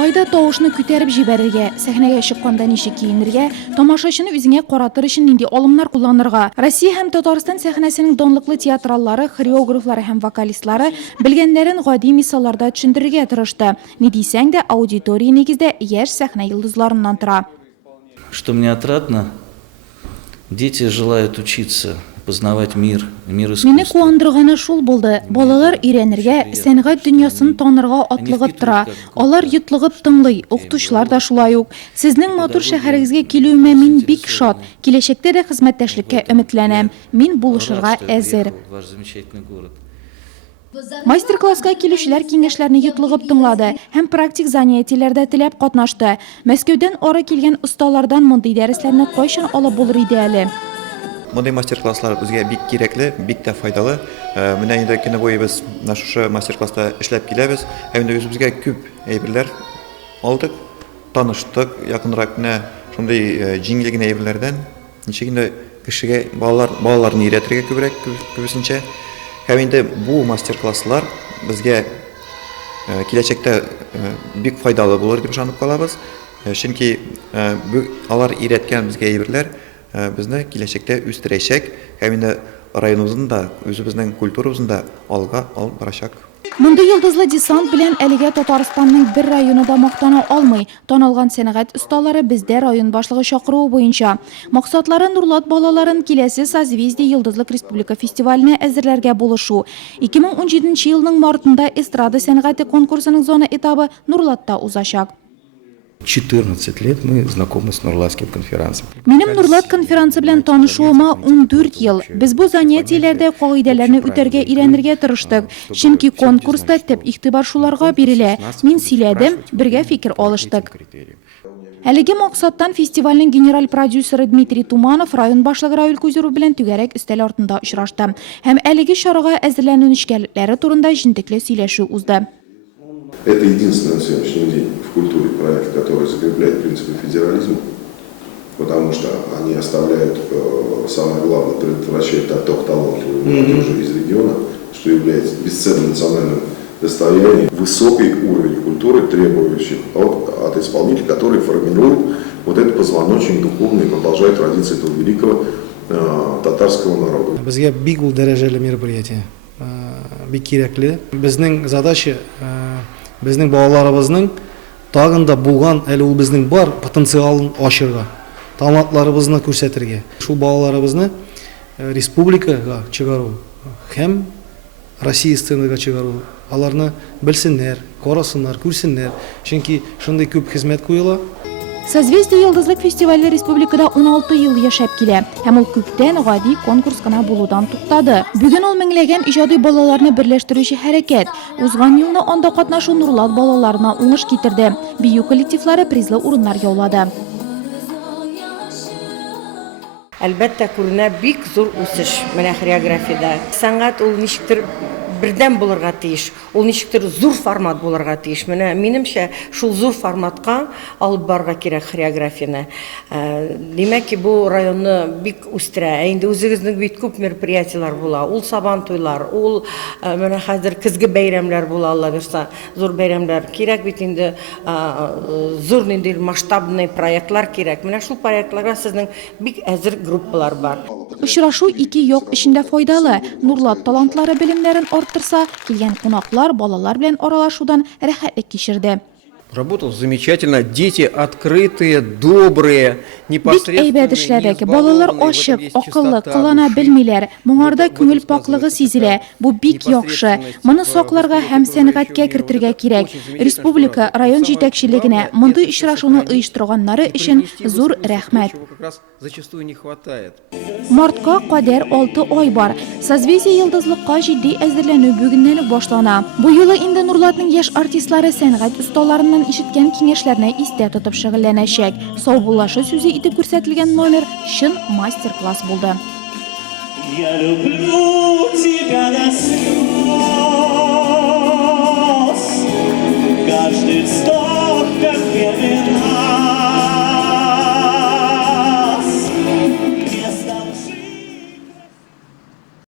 Кайда тавышны күтәреп җибәрергә, сәхнәгә чыкканда ничек киенергә, тамашачыны үзеңә каратыр өчен нинди алымнар кулланырга. Россия һәм Татарстан сәхнәсенең данлыклы театраллары, хореографлары һәм вокалистлары белгәннәрен гади мисалларда төшендерергә тырышты. Ни дисәң дә, аудитория нигездә яшь сәхнә йолдызларыннан тора. Что мне отрадно, дети желают учиться, познавать мир искусства. Мине куандырганы шул булды. Балалар өйрәнергә, сәнгать дөньясын танырга атлыгып тора. Алар йотлыгып тыңлый, укытучылар да шулай ук. Сезнең матур шәһәрегезгә килүемә мин бик шат. Киләчәктә дә хезмәттәшлеккә өметләнәм. Мин булышырга әзер. Ваш замечательный город. Мастер-класска килүчеләр киңәшләрне йотлыгып тыңлады һәм практик занятиеләрдә теләп катнашты. Мәскәүдән ары килгән осталардан мондый дәресләрне кайчан алып булыр иде әле? Мондый мастер-класслар безгә бик кирәкле, бик тә файдалы. Менә инде көне буе без шушы мастер-класста эшләп киләбез. Һәм инде үзебезгә күп әйберләр алдык, таныштык, якынрак кенә шундый җиңел генә әйберләрдән. Ничек инде кешегә балаларны өйрәтергә күбрәк күбесенчә. Һәм инде бу мастер-класслар безгә киләчәктә бик файдалы булыр дип ышанып калабыз. Чөнки алар өйрәткән безгә әйберләр безне киләчәктә үстерәчәк, һәм инде районыбызны да, үзебезнең культурабызны да алга алып барачак. Мондый йолдызлы десант белән әлегә Татарстанның бер районы да мактана алмый. Танылган сәнгать осталары бездә район башлыгы чакыруы буенча. Максатлары Нурлат балаларын киләсе Созвездие Йолдызлык Республика фестиваленә әзерләргә булышу. 2017 елның мартында эстрада сәнгате конкурсының зона этабы Нурлатта узачак. 14 лет мы знакомы с Нурлатским конференцией. Минем Нурлат конференции белән танышуыма 14 ел. Без бу занятиеләрдә кагыйдәләрне үтәргә өйрәнергә тырыштык. Чөнки конкурста төп игътибар шуларга бирелә. Мин сөйләдем, бергә фикер алыштык. Әлеге максаттан фестивальнең генераль продюсеры Дмитрий Туманов район башлыгы Равил Кузеров белән түгәрәк өстәл артында очрашты. Һәм әлеге чарага әзерләнү нечкәлекләре турында җентекле сөйләшү узды. Это единственный на сегодняшний день в культуре проект, который закрепляет принципы федерализма, потому что они оставляют, самое главное, предотвращают отток талантливой молодежи из региона, что является бесценным национальным достоянием. Высокий уровень культуры, требующий от исполнителей, которые формируют вот этот позвоночник духовный и продолжают традиции этого великого татарского народа. Безгә бик ул дәрәҗәле мероприятие, бик кирәкле. Безнең задача безнең балаларыбызның тагында булган, әле ул безнең бар потенциалын ачырга, талантларыбызны күрсәтергә. Шул балаларыбызны республикага чыгару һәм Россия сценага чыгару, аларны белсеннәр, карасыннар, күрсеннәр. Чөнки шундый күп хезмәт куела. Созвездие Йолдызлык фестивале республикада 16 ел яшәп килә, һәм ул күптән гади конкурс кына булудан туктады. Бүген ул меңләгән иҗади балаларны берләштерүче хәрәкәт. Узган елны анда катнашу Нурлат балаларына уңыш китерде. Бию коллективлары призлы урыннар яулады. Әлбәттә күренә бик зур үсеш менә хореографиядә. Сәнгать ул ничектер бердәм булырга тиеш. Ул ничектер зур формат булырга тиеш. Менә минемчә шул зур форматка алып барырга кирәк хореографияны. Димәк ки бу районны бик үстерә. Инде үзегезнең бит күп мероприятиялар була. Ул сабан туйлар, ул менә хәзер көзге бәйрәмләр була, Алла бирсә, зур бәйрәмләр кирәк бит инде, зур нинди масштабный проектлар кирәк. Менә шул проектларга сезнең бик әзер группалар бар. Очрашу ике як эчендә файдалы. Нурлат талантлары белемнәрен арттырса, килгән кунаклар балалар белән аралашудан рәхәтлек кичерде. Работал замечательно, дети открытые, добрые, непосредственные. Бик әйбәт эшләдек. Балалар ачык, акыллы, кылана белмиләр. Моңарда күңел паклыгы сизелә. Бу бик яхшы. Моны сакларга һәм сәнгатькә кертергә кирәк. Республика район җитәкчелегенә мондый очрашуны оештырганнары өчен зур рәхмәт. Зачастую не хватает. Мартка кадәр 6 ай бар. Созвездие Йолдызлыкка җитди әзерләнү бүгеннән үк башлана. Бу юлы инде Нурлатның яшь артистлары сәнгать осталарыннан ишеткән киңәшләрне истә тотып шөгыльләнәчәк. Саубуллашу сүзе итеп күрсәтелгән номер чын мастер-класс булды.